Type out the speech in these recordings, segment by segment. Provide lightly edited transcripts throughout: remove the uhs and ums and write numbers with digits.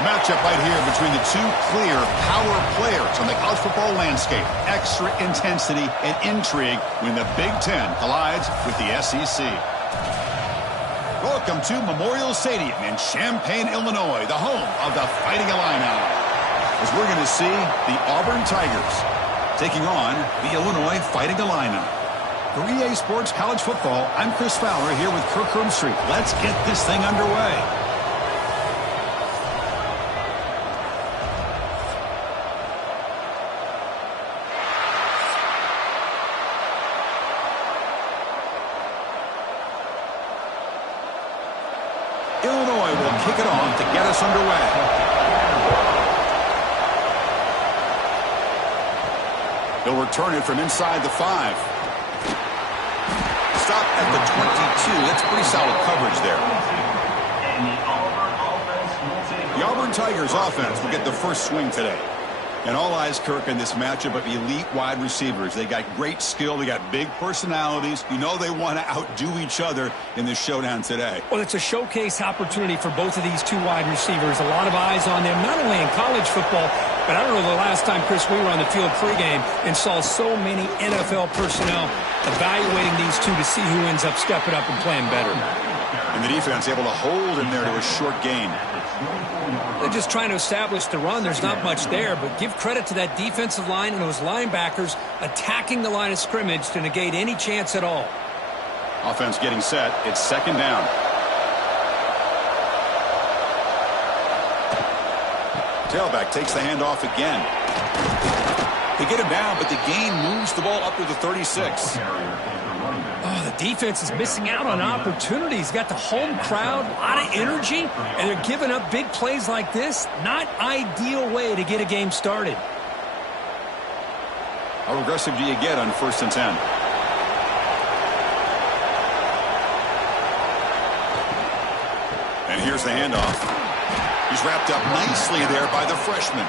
Matchup right here between the two clear power players on the college football landscape. Extra intensity and intrigue when the Big Ten collides with the SEC. Welcome to Memorial Stadium in Champaign, Illinois, the home of the Fighting Illini. As we're going to see the Auburn Tigers taking on the Illinois Fighting Illini. For EA Sports College Football, I'm Chris Fowler here with Kirk Hermstreet. Let's get this thing underway. Illinois will kick it off to get us underway. He'll return it from inside the 5. Stop at the 22. That's pretty solid coverage there. The Auburn Tigers offense will get the first swing today. And all eyes, Kirk, in this matchup of elite wide receivers. They got great skill. They got big personalities. You know they want to outdo each other in this showdown today. Well, it's a showcase opportunity for both of these two wide receivers. A lot of eyes on them, not only in college football, but I don't know the last time, Chris, we were on the field pregame and saw so many NFL personnel evaluating these two to see who ends up stepping up and playing better. And the defense able to hold him there to a short gain. They're just trying to establish the run. There's not much there, but give credit to that defensive line and those linebackers attacking the line of scrimmage to negate any chance at all. Offense getting set. It's second down. Tailback takes the handoff again. They get him down, but the gain moves the ball up to the 36. Oh, the defense is missing out on opportunities. Got the home crowd, a lot of energy, and they're giving up big plays like this. Not ideal way to get a game started. How aggressive do you get on 1st and 10? And here's the handoff. He's wrapped up nicely there by the freshman.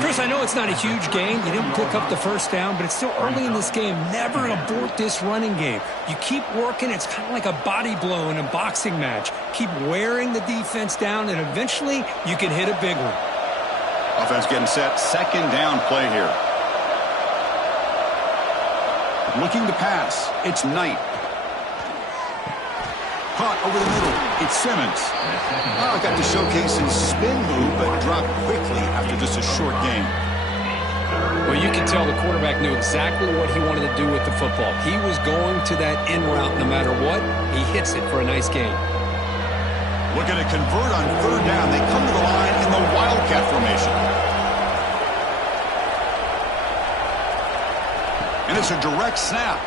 Chris, I know it's not a huge gain. You didn't pick up the first down, but it's still early in this game. Never abort this running game. You keep working. It's kind of like a body blow in a boxing match. Keep wearing the defense down, and eventually you can hit a big one. Offense getting set. Second down play here. Looking to pass. It's Knight. Caught over the middle. It's Simmons. Oh, got to showcase his spin move, but dropped quickly after just a short game. Well, you can tell the quarterback knew exactly what he wanted to do with the football. He was going to that in route no matter what. He hits it for a nice gain. Looking to convert on 3rd down. They come to the line in the Wildcat formation. And it's a direct snap.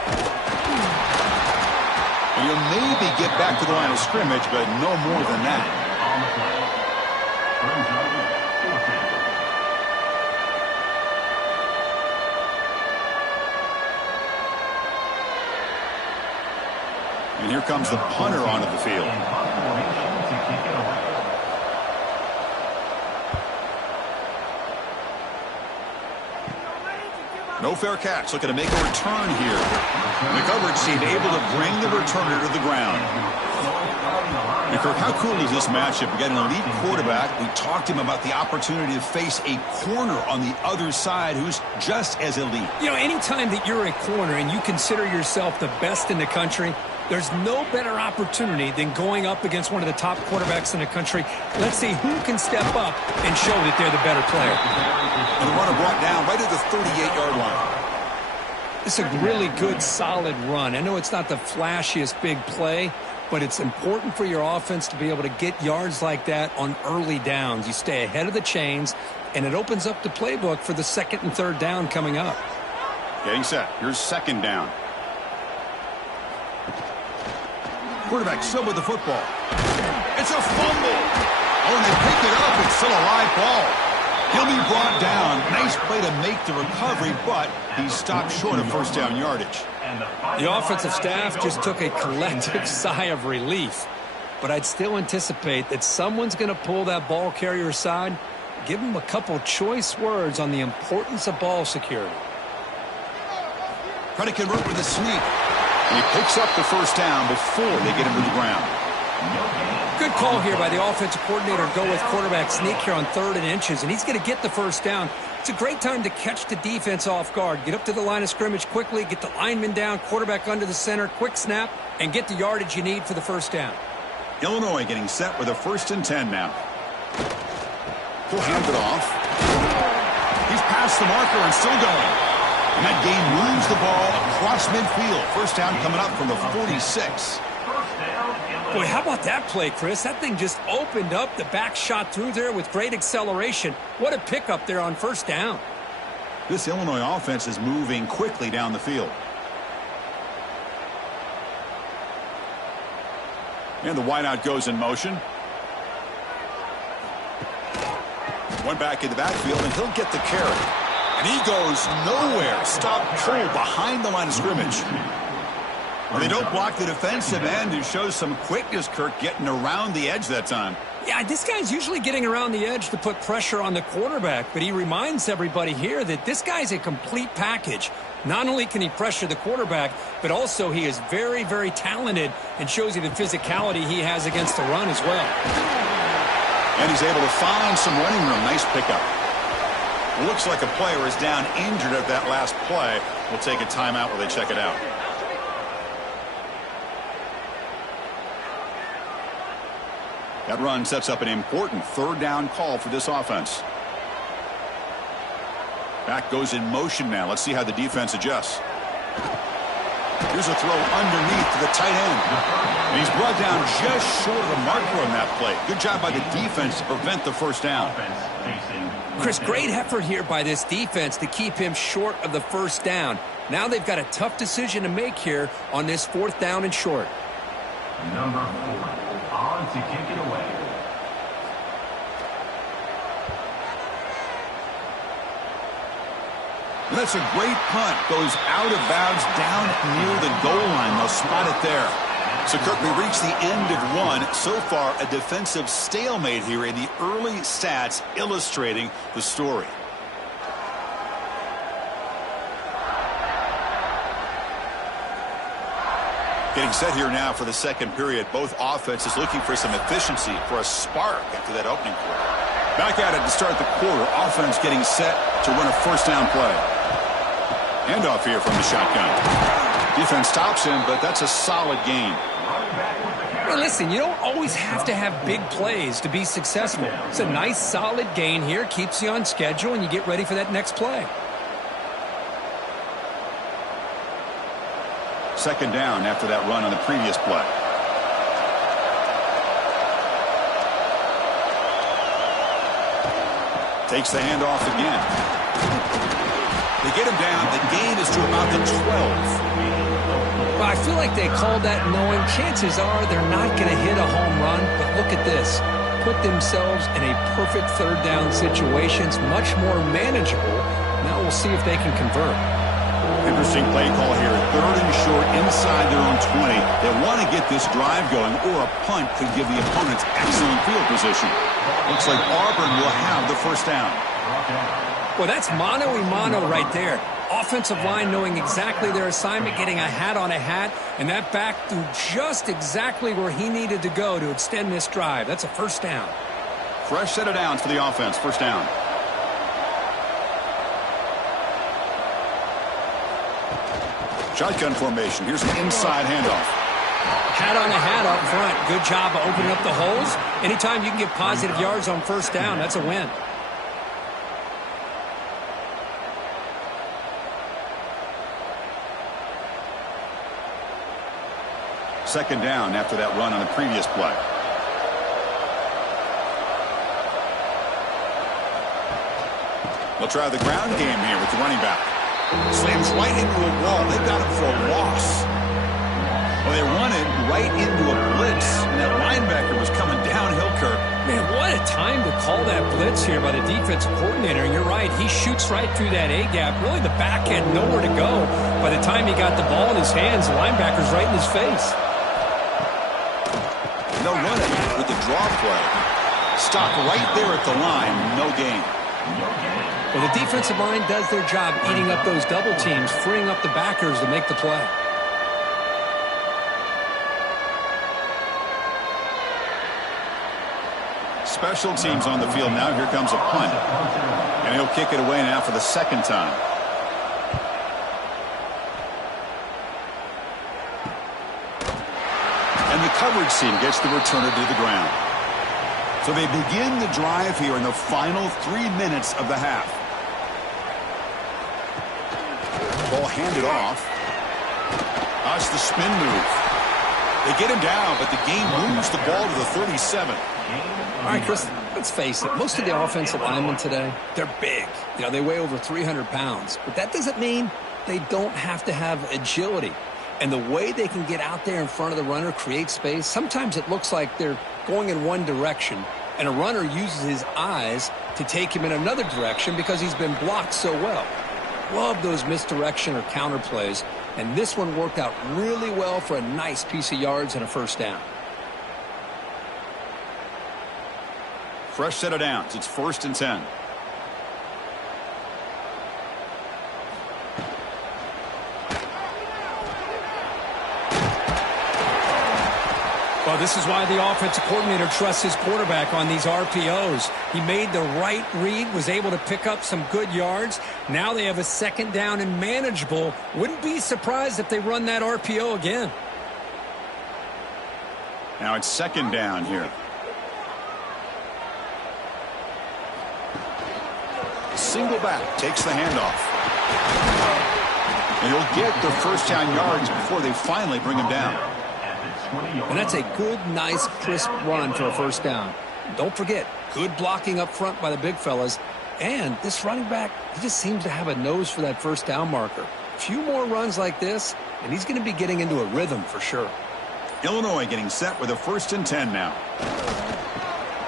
And you'll maybe get back to the line of scrimmage, but no more than that. And here comes the punter onto the field. No fair catch. Looking to make a return here. The coverage seemed able to bring the returner to the ground. And Kirk, how cool is this matchup? We got an elite quarterback. We talked to him about the opportunity to face a corner on the other side who's just as elite. You know, anytime that you're a corner and you consider yourself the best in the country, there's no better opportunity than going up against one of the top quarterbacks in the country. Let's see who can step up and show that they're the better player. And the runner brought down right at the 38-yard line. It's a really good, solid run. I know it's not the flashiest big play, but it's important for your offense to be able to get yards like that on early downs. You stay ahead of the chains, and it opens up the playbook for the 2nd and 3rd down coming up. Getting set. Here's 2nd down. Quarterback still with the football. It's a fumble. Oh, and they pick it up. It's still a live ball. He'll be brought down. Nice play to make the recovery, but he stopped short of 1st down yardage. The offensive staff just took a collective sigh of relief. But I'd still anticipate that someone's going to pull that ball carrier aside, give him a couple choice words on the importance of ball security. Try to convert with a sneak. And he picks up the 1st down before they get him to the ground. Good call here by the offensive coordinator. Go with quarterback sneak here on 3rd and inches, and he's going to get the first down. It's a great time to catch the defense off guard. Get up to the line of scrimmage quickly, get the lineman down, quarterback under the center, quick snap, and get the yardage you need for the first down. Illinois getting set with a 1st and 10 now. He'll hand it off. He's past the marker and still going. And that gain moves the ball across midfield. First down coming up from the 46. Boy, how about that play, Chris? That thing just opened up. The back shot through there with great acceleration. What a pickup there on first down. This Illinois offense is moving quickly down the field. And the wideout goes in motion. One back in the backfield, and he'll get the carry. And he goes nowhere. Stop cold behind the line of scrimmage. Well, they don't block the defensive end, who shows some quickness, Kirk, getting around the edge that time. Yeah, this guy's usually getting around the edge to put pressure on the quarterback, but he reminds everybody here that this guy's a complete package. Not only can he pressure the quarterback, but also he is very, very talented and shows you the physicality he has against the run as well. And he's able to find some running room. Nice pickup. Looks like a player is down injured at that last play. We'll take a timeout while they check it out. That run sets up an important 3rd down call for this offense. Back goes in motion now. Let's see how the defense adjusts. Here's a throw underneath to the tight end. And he's brought down just short of the marker on that play. Good job by the defense to prevent the first down. Chris, great effort here by this defense to keep him short of the first down. Now they've got a tough decision to make here on this 4th down and short. Number 4, on to kick it away. And that's a great punt. Goes out of bounds down near the goal line. They'll spot it there. So, Kirk, we reach the end of one. So far, a defensive stalemate here in the early stats illustrating the story. Getting set here now for the second period. Both offenses looking for some efficiency, for a spark after that opening quarter. Back at it to start the quarter. Offense getting set to run a first down play. Handoff here from the shotgun. Defense stops him, but that's a solid gain. Well, listen, you don't always have to have big plays to be successful. It's a nice, solid gain here. Keeps you on schedule, and you get ready for that next play. Second down after that run on the previous play. Takes the handoff again. They get him down. The gain is to about the 12. Well, I feel like they called that knowing chances are they're not going to hit a home run. But look at this. Put themselves in a perfect 3rd down situation. It's much more manageable. Now we'll see if they can convert. Interesting play call here. 3rd and short inside their own 20. They want to get this drive going, or a punt could give the opponents excellent field position. Looks like Auburn will have the first down. Well, that's mano-a-mano right there. Offensive line knowing exactly their assignment, getting a hat on a hat, and that back threw just exactly where he needed to go to extend this drive. That's a first down. Fresh set of downs for the offense. First down. Shotgun formation. Here's an inside handoff. Hat on a hat up front. Good job of opening up the holes. Anytime you can get positive yards on first down, that's a win. Second down after that run on the previous play. They'll try the ground game here with the running back. Slams right into a wall. They've got him for a loss. Well, they run it right into a blitz, and that linebacker was coming downhill, Kirk. Man, what a time to call that blitz here by the defensive coordinator. And you're right, he shoots right through that A-gap. Really, the back had nowhere to go. By the time he got the ball in his hands, the linebacker's right in his face. They'll run it with the draw play. Stop right there at the line. No gain. Well, the defensive line does their job eating up those double teams, freeing up the backers to make the play. special teams on the field now. Here comes a punt. And he'll kick it away now for the second time. And the coverage team gets the returner to the ground. So they begin the drive here in the final 3 minutes of the half. Ball handed off. That's the spin move. They get him down, but the game moves the ball to the 37. All right, Chris, let's face it. Most of the offensive linemen today, they're big. You know, they weigh over 300 pounds. But that doesn't mean they don't have to have agility. And the way they can get out there in front of the runner, create space, sometimes it looks like they're going in one direction, and a runner uses his eyes to take him in another direction because he's been blocked so well. Love those misdirection or counter plays, and this one worked out really well for a nice piece of yards and a first down. Fresh set of downs. It's 1st and 10. Well, this is why the offensive coordinator trusts his quarterback on these RPOs. He made the right read, was able to pick up some good yards. Now they have a second down and manageable. Wouldn't be surprised if they run that RPO again. Now it's second down here. Single back takes the handoff. And he'll get the first down yards before they finally bring him down. And that's a good, nice, crisp run for a first down. Don't forget, good blocking up front by the big fellas. And this running back, he just seems to have a nose for that first down marker. A few more runs like this, and he's going to be getting into a rhythm for sure. Illinois getting set with a 1st and 10 now.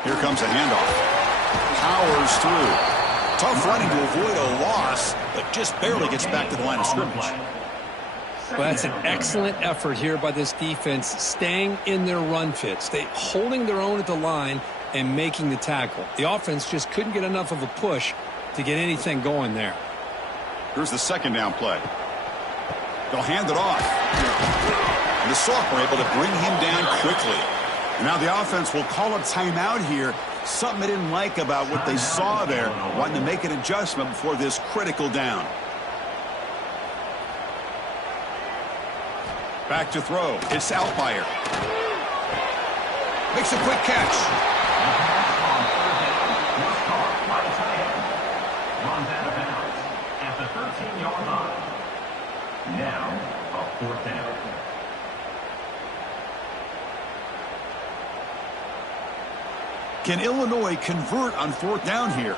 Here comes a handoff. Powers through. Tough running to avoid a loss, but just barely gets back to the line of scrimmage. Well, that's an excellent effort here by this defense, staying in their run fits. They holding their own at the line and making the tackle. The offense just couldn't get enough of a push to get anything going there. Here's the second down play. They'll hand it off. And the sophomore able to bring him down quickly. And now the offense will call a timeout here. Something they didn't like about what they saw there. Wanting to make an adjustment before this critical down. Back to throw. It's Outlier. Makes a quick catch. Runs out of bounds at the 13-yard line. Now, a 4th down. Can Illinois convert on 4th down here?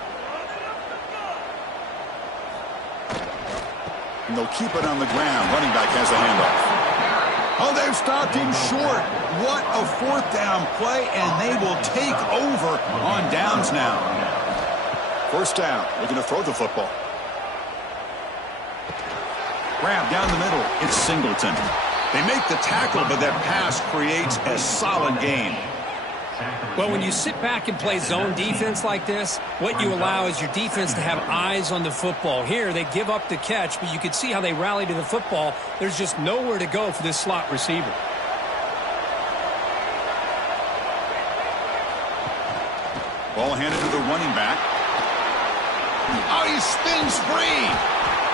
And they'll keep it on the ground. Running back has a handoff. Oh, they've stopped him short. What a 4th down play, and they will take over on downs now. 1st down, looking to throw the football. Grab down the middle. It's Singleton. They make the tackle, but that pass creates a solid gain. Well, when you sit back and play zone defense like this, what you allow is your defense to have eyes on the football. Here, they give up the catch, but you can see how they rally to the football. There's just nowhere to go for this slot receiver. Ball handed to the running back. Oh, he spins free.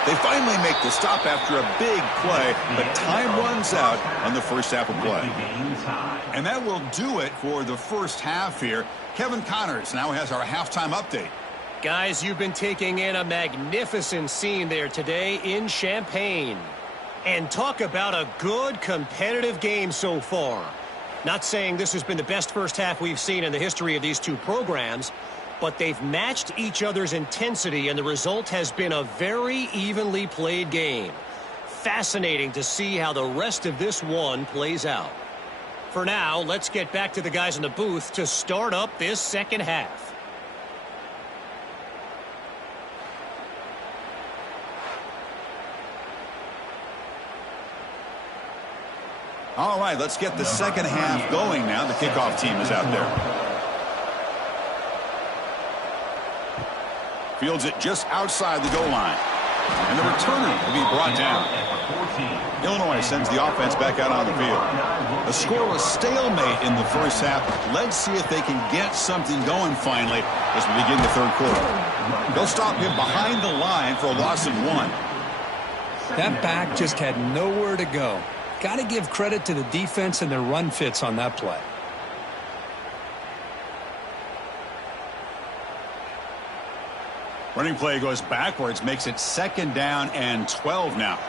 They finally make the stop after a big play, but time runs out on the first half of play. And that will do it for the first half here. Kevin Connors now has our halftime update. Guys, you've been taking in a magnificent scene there today in Champaign. And talk about a good competitive game so far. Not saying this has been the best first half we've seen in the history of these two programs, but they've matched each other's intensity, and the result has been a very evenly played game. Fascinating to see how the rest of this one plays out. For now, let's get back to the guys in the booth to start up this second half. All right, let's get the second half going now. The kickoff team is out there. Fields it just outside the goal line. And the returner will be brought down. Illinois sends the offense back out on the field. A scoreless stalemate in the first half. Let's see if they can get something going finally as we begin the third quarter. They'll stop him behind the line for a loss of 1. That back just had nowhere to go. Got to give credit to the defense and their run fits on that play. Running play goes backwards, makes it 2nd down and 12 now.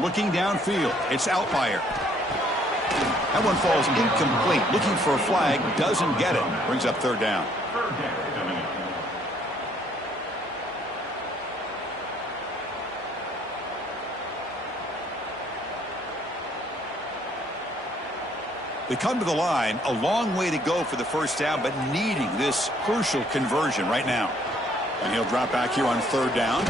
Looking downfield, it's Outlier. That one falls incomplete. Looking for a flag, doesn't get it. Brings up 3rd down. They come to the line, a long way to go for the first down, but needing this crucial conversion right now. And he'll drop back here on 3rd down.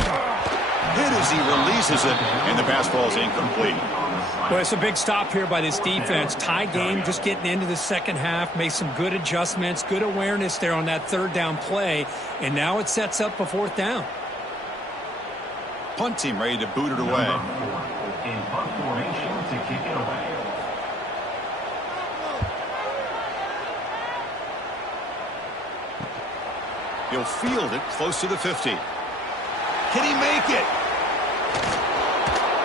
Hit as he releases it, and the pass ball is incomplete. Well, it's a big stop here by this defense. Tie game, just getting into the second half, made some good adjustments, good awareness there on that 3rd down play, and now it sets up a 4th down. Punt team ready to boot it away. In punt formation to kick it away. He'll field it close to the 50. Can he make it?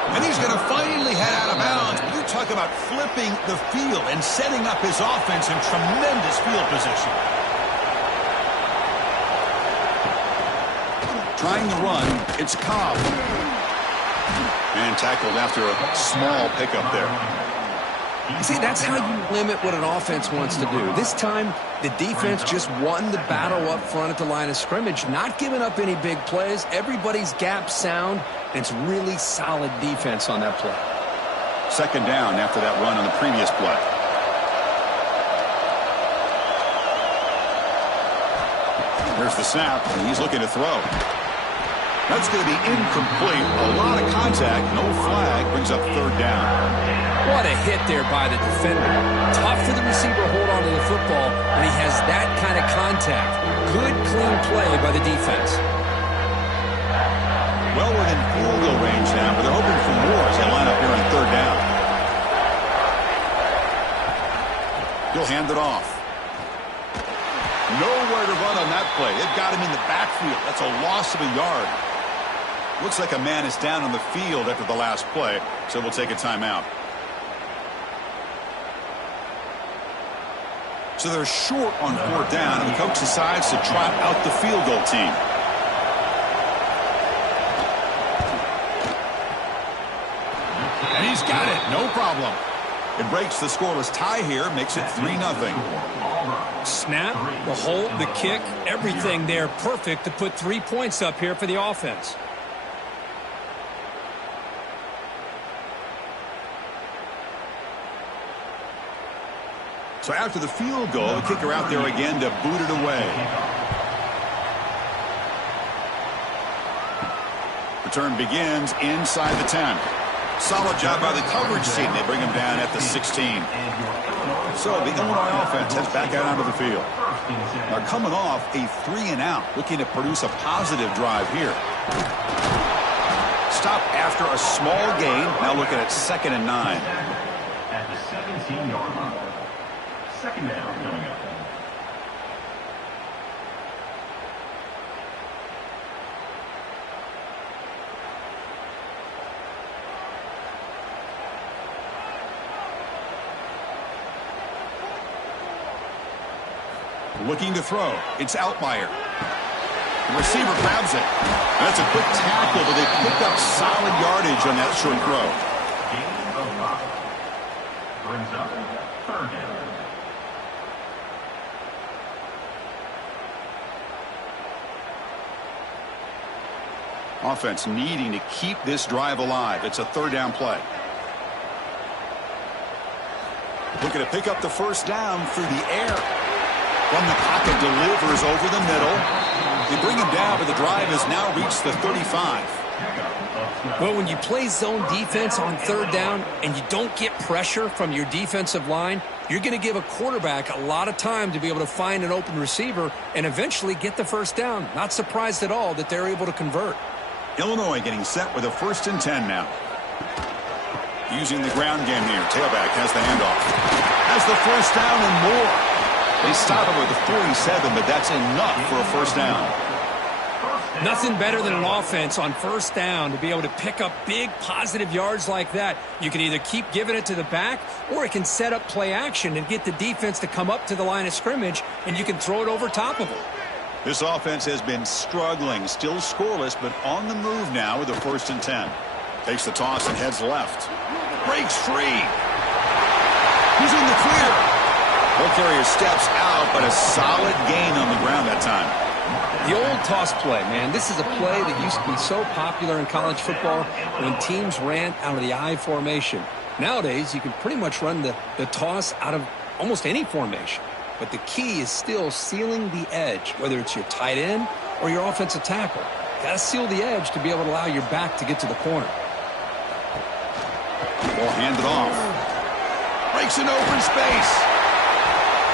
And he's going to finally head out of bounds. You talk about flipping the field and setting up his offense in tremendous field position. Trying to run, it's Cobb. And tackled after a small pickup there. You see, that's how you limit what an offense wants to do. This time, the defense just won the battle up front at the line of scrimmage, not giving up any big plays. Everybody's gap sound, and it's really solid defense on that play. 2nd down after that run on the previous play. There's the snap, and he's looking to throw. That's going to be incomplete. A lot of contact, no flag, brings up 3rd down. What a hit there by the defender. Tough for the receiver to hold on to the football when he has that kind of contact. Good, clean play by the defense. Well within field goal range now, but they're hoping for more as they line up here on 3rd down. He'll hand it off. Nowhere to run on that play. They've got him in the backfield. That's a loss of a yard. Looks like a man is down on the field after the last play, so we'll take a timeout. So they're short on 4th down, and the coach decides to trot out the field goal team. And he's got it, no problem. It breaks the scoreless tie here, makes it 3-0. Snap, the hold, the kick, everything there perfect to put 3 points up here for the offense. So after the field goal, the kicker out there again to boot it away. Return begins inside the 10. Solid job by the coverage team. They bring him down at the 16. So the Illinois offense heads back out onto the field. They're coming off a 3-and-out, looking to produce a positive drive here. Stop after a small gain. Now looking at 2nd and 9. At the 17-yard line. 2nd down coming up. Looking to throw. It's Outlier. The receiver grabs it. That's a quick tackle, but they pick up solid yardage on that short throw. Gain of 5. Brings up 3rd down. Offense needing to keep this drive alive. It's a 3rd down play. Looking to pick up the 1st down through the air. From the pocket, delivers over the middle. They bring him down, but the drive has now reached the 35. Well, when you play zone defense on 3rd down and you don't get pressure from your defensive line, you're going to give a quarterback a lot of time to be able to find an open receiver and eventually get the first down. Not surprised at all that they're able to convert. Illinois getting set with a 1st and 10 now. Using the ground game here. Tailback has the handoff. Has the first down and more. They stop him with the 47, but that's enough for a first down. Nothing better than an offense on first down to be able to pick up big positive yards like that. You can either keep giving it to the back, or it can set up play action and get the defense to come up to the line of scrimmage, and you can throw it over top of them. This offense has been struggling, still scoreless, but on the move now with a 1st and 10. Takes the toss and heads left. Breaks free. He's in the clear. Ball carrier steps out, but a solid gain on the ground that time. The old toss play, man. This is a play that used to be so popular in college football when teams ran out of the I formation. Nowadays, you can pretty much run the toss out of almost any formation. But the key is still sealing the edge, whether it's your tight end or your offensive tackle. Got to seal the edge to be able to allow your back to get to the corner. Ball handed off. Breaks an open space.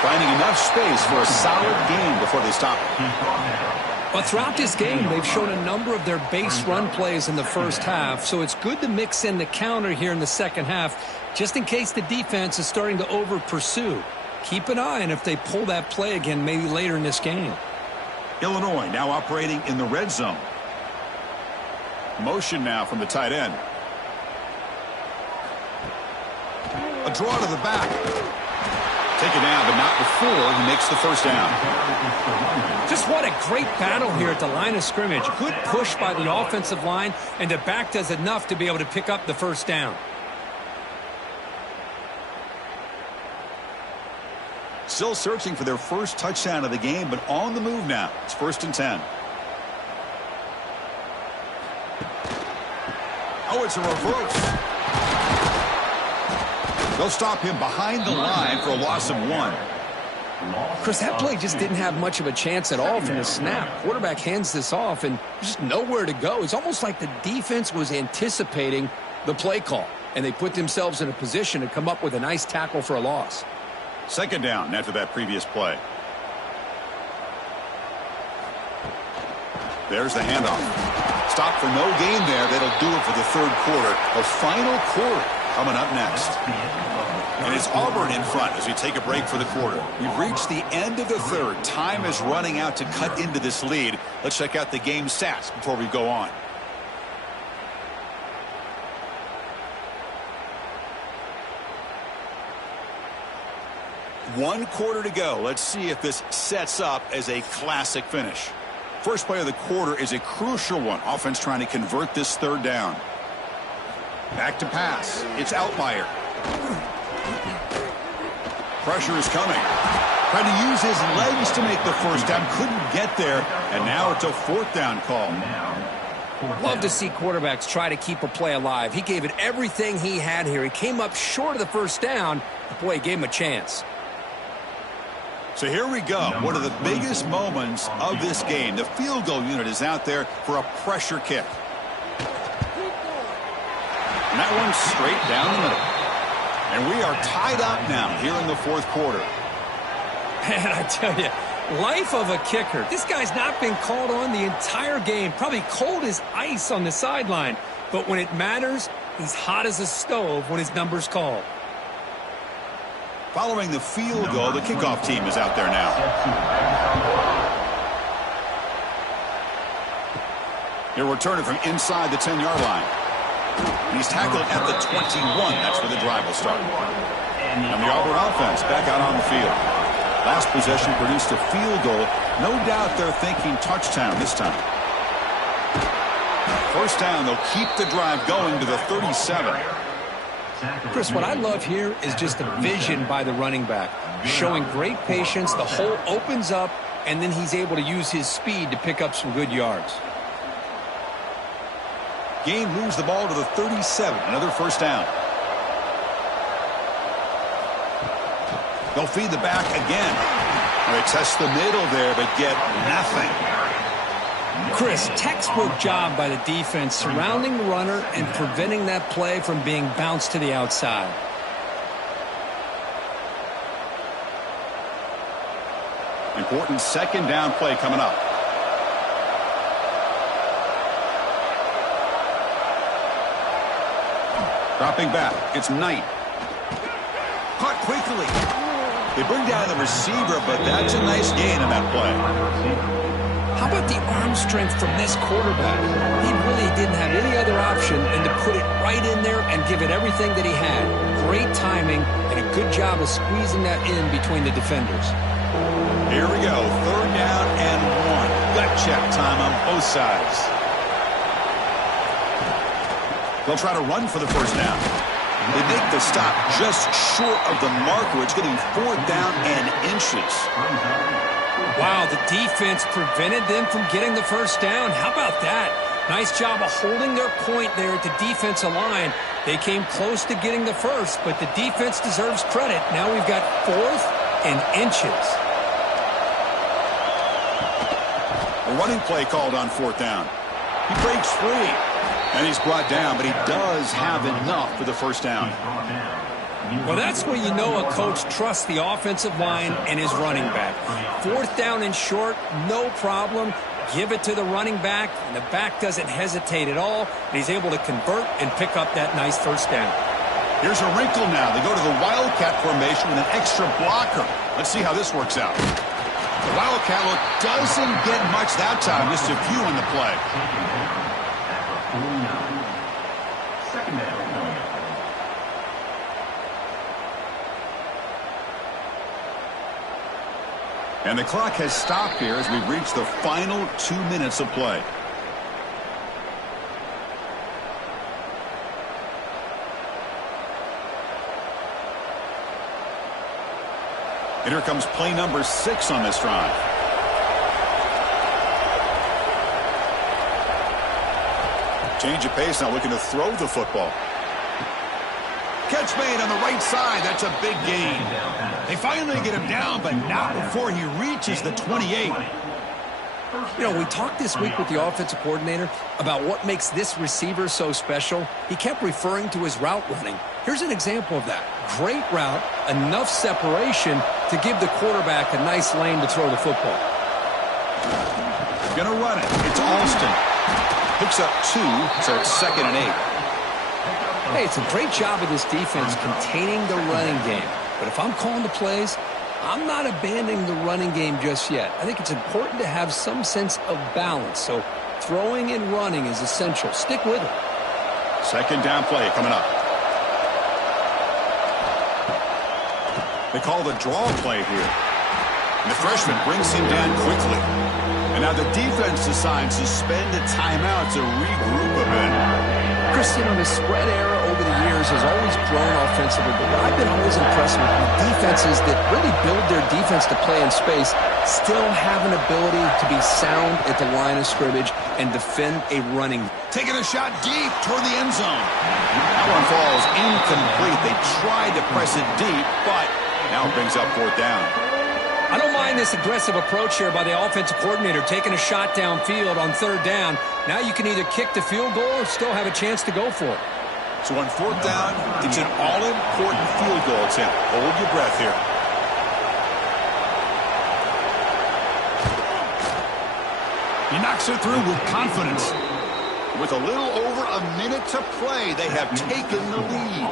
Finding enough space for a solid gain before they stop it. But throughout this game, they've shown a number of their base run plays in the first half, so it's good to mix in the counter here in the second half, just in case the defense is starting to over-pursue. Keep an eye on if they pull that play again maybe later in this game. Illinois now operating in the red zone. Motion now from the tight end. A draw to the back. Taken down, but not before he makes the first down. Just what a great battle here at the line of scrimmage. Good push by the offensive line, and the back does enough to be able to pick up the first down. Still searching for their first touchdown of the game, but on the move now. It's 1st and 10. Oh, it's a reverse. They'll stop him behind the line for a loss of 1. Chris, that play just didn't have much of a chance at all from the snap. Quarterback hands this off and just nowhere to go. It's almost like the defense was anticipating the play call, and they put themselves in a position to come up with a nice tackle for a loss. 2nd down after that previous play. There's the handoff. Stop for no gain there. That'll do it for the 3rd quarter. The final quarter coming up next. And it's Auburn in front as we take a break for the quarter. We've reached the end of the 3rd. Time is running out to cut into this lead. Let's check out the game stats before we go on. One quarter to go. Let's see if this sets up as a classic finish. First play of the quarter is a crucial one. Offense trying to convert this 3rd down. Back to pass. It's Altmaier. Pressure is coming. Trying to use his legs to make the first down. Couldn't get there. And now it's a 4th down call. Love to see quarterbacks try to keep a play alive. He gave it everything he had here. He came up short of the first down. But boy, he gave him a chance. So here we go. One of the biggest moments of this game. The field goal unit is out there for a pressure kick. And that one's straight down the middle. And we are tied up now here in the 4th quarter. Man, I tell you, life of a kicker. This guy's not been called on the entire game. Probably cold as ice on the sideline. But when it matters, he's hot as a stove when his number's called. Following the field goal, the kickoff team is out there now. He'll return it from inside the 10-yard line. And he's tackled at the 21. That's where the drive will start. And the Auburn offense back out on the field. Last possession produced a field goal. No doubt they're thinking touchdown this time. First down, they'll keep the drive going to the 37. Chris, what I love here is just the vision by the running back. Showing great patience, the hole opens up, and then he's able to use his speed to pick up some good yards. Gain moves the ball to the 37. Another first down. They'll feed the back again. They test the middle there, but get nothing. Chris, textbook job by the defense surrounding the runner and preventing that play from being bounced to the outside. Important second down play coming up. Dropping back. It's Knight. Caught quickly. They bring down the receiver, but that's a nice gain in that play. How about the arm strength from this quarterback? He really didn't have any other option than to put it right in there and give it everything that he had. Great timing and a good job of squeezing that in between the defenders. Here we go. Third down and 1. Gut check time on both sides. They'll try to run for the first down. They make the stop just short of the marker. It's getting 4th down and inches. Wow, the defense prevented them from getting the first down. How about that? Nice job of holding their point there at the defensive line. They came close to getting the first, but the defense deserves credit. Now we've got 4th and inches. A running play called on 4th down. He breaks free. And he's brought down, but he does have enough for the first down. Well, that's where you know a coach trusts the offensive line and his running back. 4th down and short, no problem. Give it to the running back, and the back doesn't hesitate at all. And he's able to convert and pick up that nice first down. Here's a wrinkle now. They go to the Wildcat formation with an extra blocker. Let's see how this works out. The Wildcat look doesn't get much that time, just a few in the play. Second down. And the clock has stopped here as we've reached the final 2 minutes of play. And here comes play number 6 on this drive. Change of pace now, looking to throw the football. Catch made on the right side. That's a big gain. They finally get him down, but not before he reaches the 28. You know, we talked this week with the offensive coordinator about what makes this receiver so special. He kept referring to his route running. Here's an example of that. Great route, enough separation to give the quarterback a nice lane to throw the football. Gonna run it. It's Alston. Picks up 2, so it's 2nd and 8. Hey, it's a great job of this defense containing the running game. But if I'm calling the plays, I'm not abandoning the running game just yet. I think it's important to have some sense of balance. So throwing and running is essential. Stick with it. Second down play coming up. They call the draw play here. And the freshman brings him down quickly. And now the defense decides to spend a timeout to regroup a bit. Chris, you know, the spread era over the years has always grown offensively, but what I've been always impressed with defenses that really build their defense to play in space still have an ability to be sound at the line of scrimmage and defend a running. Taking a shot deep toward the end zone. That one falls incomplete. They tried to press it deep, but now it brings up 4th down. I don't mind this aggressive approach here by the offensive coordinator, taking a shot downfield on 3rd down. Now you can either kick the field goal or still have a chance to go for it. So on 4th down, it's an all-important field goal attempt. Hold your breath here. He knocks it through with confidence. With a little over a minute to play, they have taken the lead.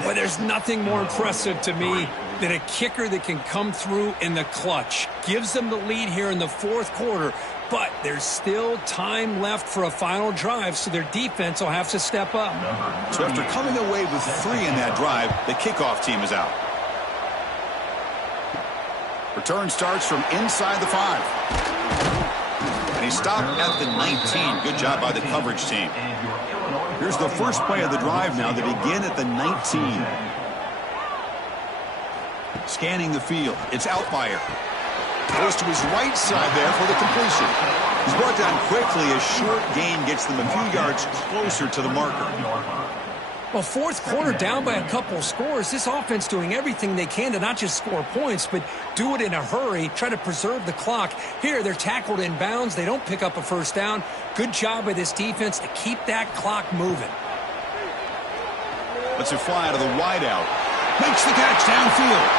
Well, there's nothing more impressive to me than a kicker that can come through in the clutch. Gives them the lead here in the 4th quarter, but there's still time left for a final drive, so their defense will have to step up. So after coming away with 3 in that drive, the kickoff team is out. Return starts from inside the 5. And he stopped at the 19. Good job by the coverage team. Here's the first play of the drive now. They begin at the 19. Scanning the field. It's Outlier. Goes to his right side there for the completion. He's brought down quickly. A short gain gets them a few yards closer to the marker. Well, 4th quarter down by a couple of scores. This offense doing everything they can to not just score points, but do it in a hurry, try to preserve the clock. Here, they're tackled in bounds. They don't pick up a first down. Good job by this defense to keep that clock moving. Lets it fly out of the wideout. Makes the catch downfield.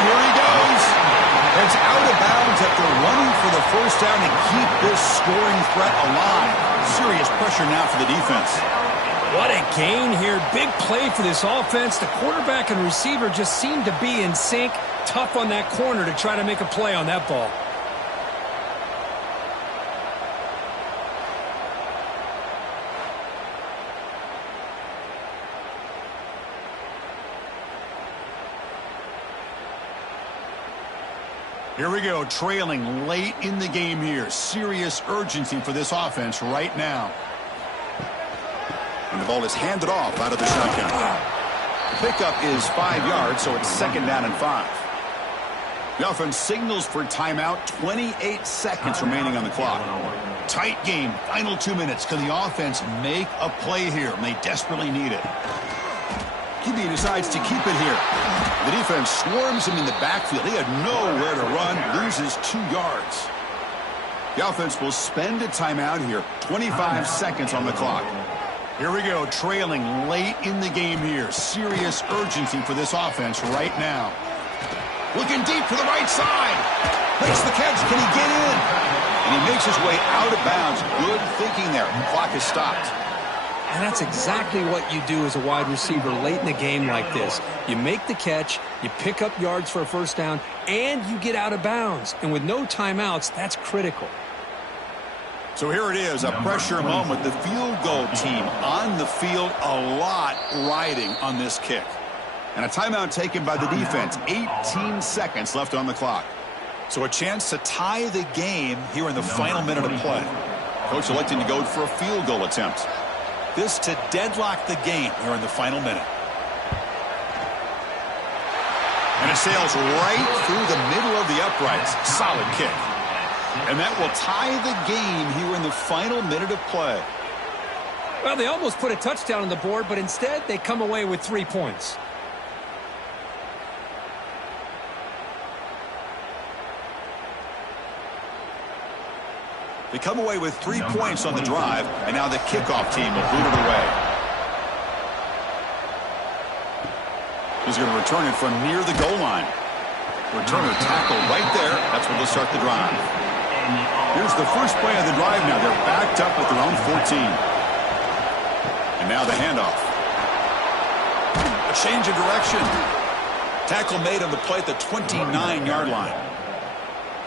Here he goes. It's out of bounds after running for the first down to keep this scoring threat alive. Serious pressure now for the defense. What a gain here. Big play for this offense. The quarterback and receiver just seem to be in sync. Tough on that corner to try to make a play on that ball. Here we go, trailing late in the game here. Serious urgency for this offense right now. And the ball is handed off out of the shotgun. The pickup is 5 yards, so it's 2nd down and 5. The offense signals for timeout. 28 seconds remaining on the clock. Tight game, final 2 minutes. Can the offense make a play here? And they desperately need it. QB decides to keep it here. The defense swarms him in the backfield. He had nowhere to run, loses 2 yards. The offense will spend a timeout here. 25 seconds on the clock. Here we go, trailing late in the game here. Serious urgency for this offense right now. Looking deep to the right side. Makes the catch. Can he get in? And he makes his way out of bounds. Good thinking there. The clock is stopped. And that's exactly what you do as a wide receiver late in a game like this. You make the catch, you pick up yards for a first down, and you get out of bounds. And with no timeouts, that's critical. So here it is, a pressure moment. The field goal team on the field, a lot riding on this kick. And a timeout taken by the defense. 18 seconds left on the clock. So a chance to tie the game here in the final minute of play. Coach electing to go for a field goal attempt. This to deadlock the game here in the final minute. And it sails right through the middle of the uprights. Solid kick. And that will tie the game here in the final minute of play. Well, they almost put a touchdown on the board, but instead they come away with 3 points. They come away with 3 points on the drive, and now the kickoff team will boot it away. He's going to return it from near the goal line. Returner tackle right there. That's where they'll start the drive. Here's the first play of the drive now. They're backed up at their own 14. And now the handoff. A change of direction. Tackle made on the play at the 29-yard line.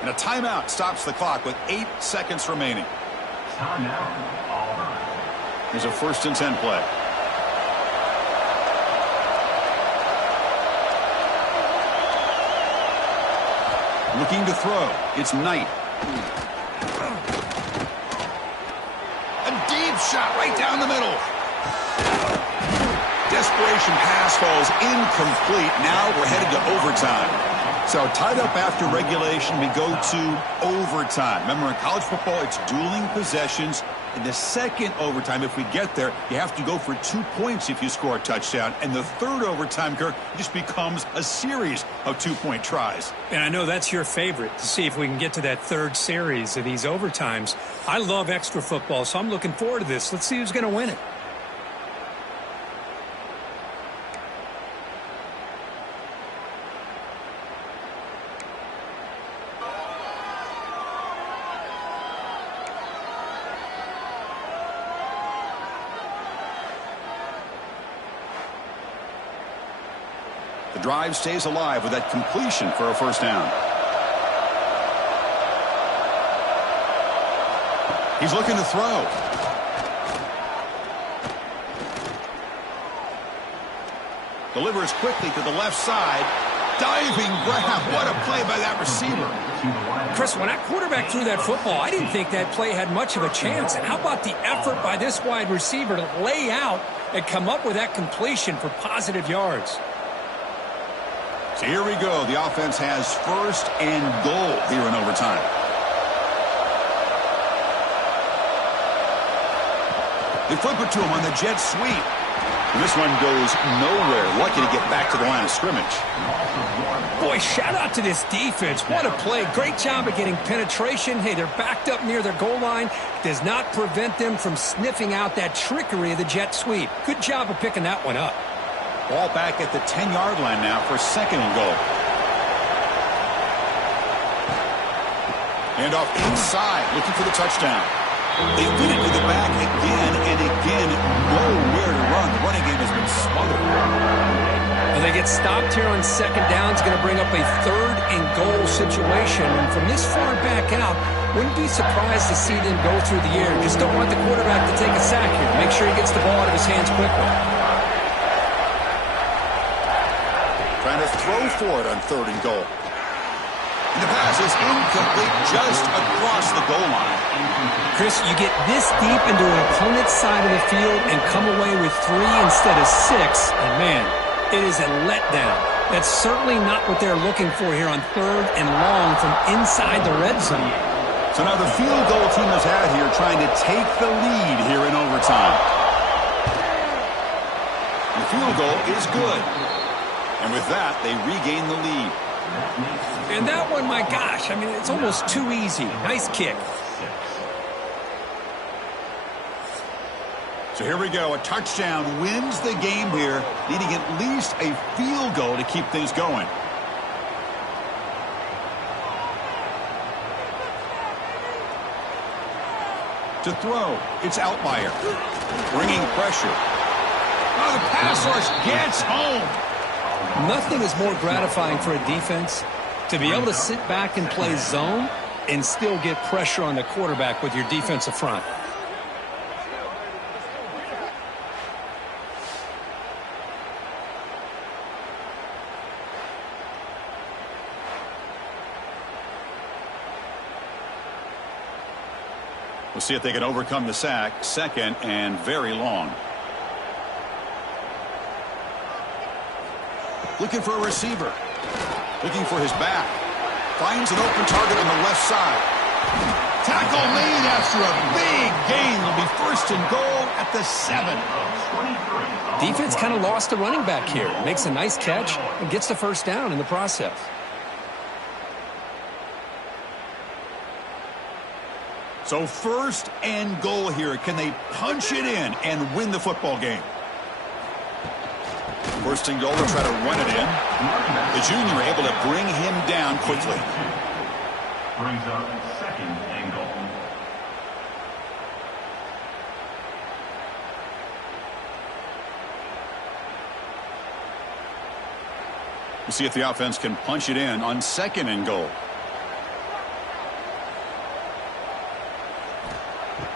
And a timeout stops the clock with 8 seconds remaining. Here's a 1st and 10 play. Looking to throw. It's Knight. A deep shot right down the middle. Desperation pass falls incomplete. Now we're headed to overtime. So tied up after regulation, we go to overtime. Remember, in college football, it's dueling possessions. In the second overtime, if we get there, you have to go for 2 points if you score a touchdown. And the third overtime, Kirk, just becomes a series of 2-point tries. And I know that's your favorite, to see if we can get to that third series of these overtimes. I love extra football, so I'm looking forward to this. Let's see who's going to win it. The drive stays alive with that completion for a first down. He's looking to throw. Delivers quickly to the left side. Diving grab. What a play by that receiver. Chris, when that quarterback threw that football, I didn't think that play had much of a chance. And how about the effort by this wide receiver to lay out and come up with that completion for positive yards? So here we go. The offense has 1st and goal here in overtime. They flip it to him on the jet sweep. And this one goes nowhere. Lucky to get back to the line of scrimmage. Boy, shout out to this defense. What a play. Great job of getting penetration. Hey, they're backed up near their goal line. Does not prevent them from sniffing out that trickery of the jet sweep. Good job of picking that one up. Ball back at the 10-yard line now for 2nd and goal. And off inside, looking for the touchdown. They fit it to the back again and again. Nowhere to run. The running game has been smothered. Well, they get stopped here on second down. It's going to bring up a 3rd and goal situation. And from this far back out, wouldn't be surprised to see them go through the air. Just don't want the quarterback to take a sack here. Make sure he gets the ball out of his hands quickly. Trying to throw for it on 3rd and goal. And the pass is incomplete just across the goal line. Chris, you get this deep into an opponent's side of the field and come away with 3 instead of 6. And, man, it is a letdown. That's certainly not what they're looking for here on 3rd and long from inside the red zone. So now the field goal team has had here trying to take the lead here in overtime. The field goal is good. And with that, they regain the lead. And that one, my gosh, I mean, it's almost too easy. Nice kick. So here we go. A touchdown wins the game here, needing at least a field goal to keep things going. To throw, it's Outlier. Bringing pressure. Oh, the pass rush gets home. Nothing is more gratifying for a defense to be able to sit back and play zone and still get pressure on the quarterback with your defensive front. We'll see if they can overcome the sack. 2nd and very long. Looking for a receiver. Looking for his back. Finds an open target on the left side. Tackle made after a big gain. Will be 1st and goal at the 7. Defense kind of lost a running back here. Makes a nice catch and gets the 1st down in the process. So 1st and goal here. Can they punch it in and win the football game? 1st and goal to try to run it in. The junior able to bring him down quickly. Brings up 2nd and goal. We'll see if the offense can punch it in on 2nd and goal.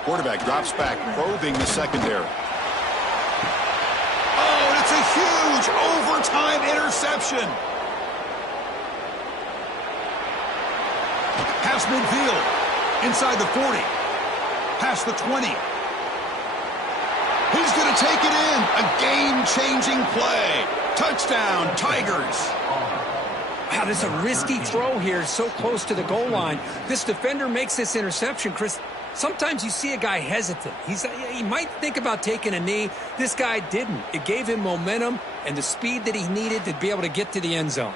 Quarterback drops back, probing the secondary. Oh, and it's a huge overtime interception. Past midfield, inside the 40, past the 20. He's going to take it in. A game-changing play. Touchdown, Tigers. Wow, this is a risky throw here, so close to the goal line. This defender makes this interception, Chris. Sometimes you see a guy hesitant. He might think about taking a knee. This guy didn't. It gave him momentum and the speed that he needed to be able to get to the end zone.